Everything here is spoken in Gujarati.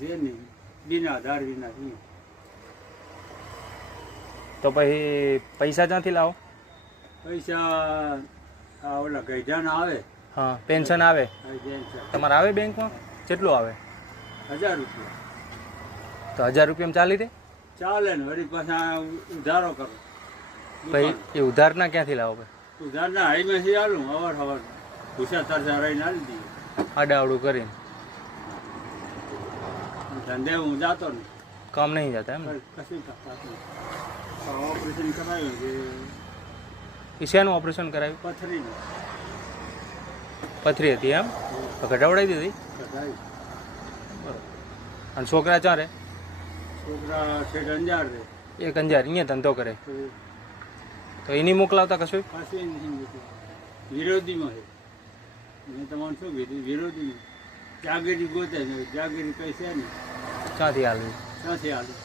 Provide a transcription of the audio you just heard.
છે નહીં, બિના આધાર વિના નહીં. તો પછી પૈસા ક્યાંથી લાવો? પૈસા આ ઓલા ગઈઢાના આવે. હા, પેન્શન આવે આ પેન્શન તમારે? આવે બેંકમાં કેટલું આવે? 1000 રૂપિયા તો 1000 રૂપિયામાં ચાલી રહે? ચાલે ને. વળી પાછા ઉધારો કરો. ભાઈ એ ઉધારના ક્યાંથી લાવો? ભાઈ ઉધારના હાઈમાંથી આલું અવાર સવાર ભૂસા તરસા રહીને આલી દઈએ. આડાવડું કરીને ધંધે હું જાતો ને કામ નહીં જતા એમ? કશું થતું. ઓપરેશન કરાવ્યું કે એ શેનું ઓપરેશન કરાવ્યું? પથરીનું પથરી હતી એમ? તો ઘટાવડાવી દીધી? કરાવ્યું. બરોબર. અને છોકરા ચાં રહે? છોકરા છેક અંજાર રહે. એક અંજાર અહીંયા ધંધો કરે તો એની મોકલાવતા કશું? પાછી વિરોધીમાં છે. મેં તમારે શું કીધું? વિરોધીમાં જાગીરી ગોતે છે. જાગીરી કઈ છે નહીં. ક્યાંથી હાલવી? ક્યાંથી હાલું?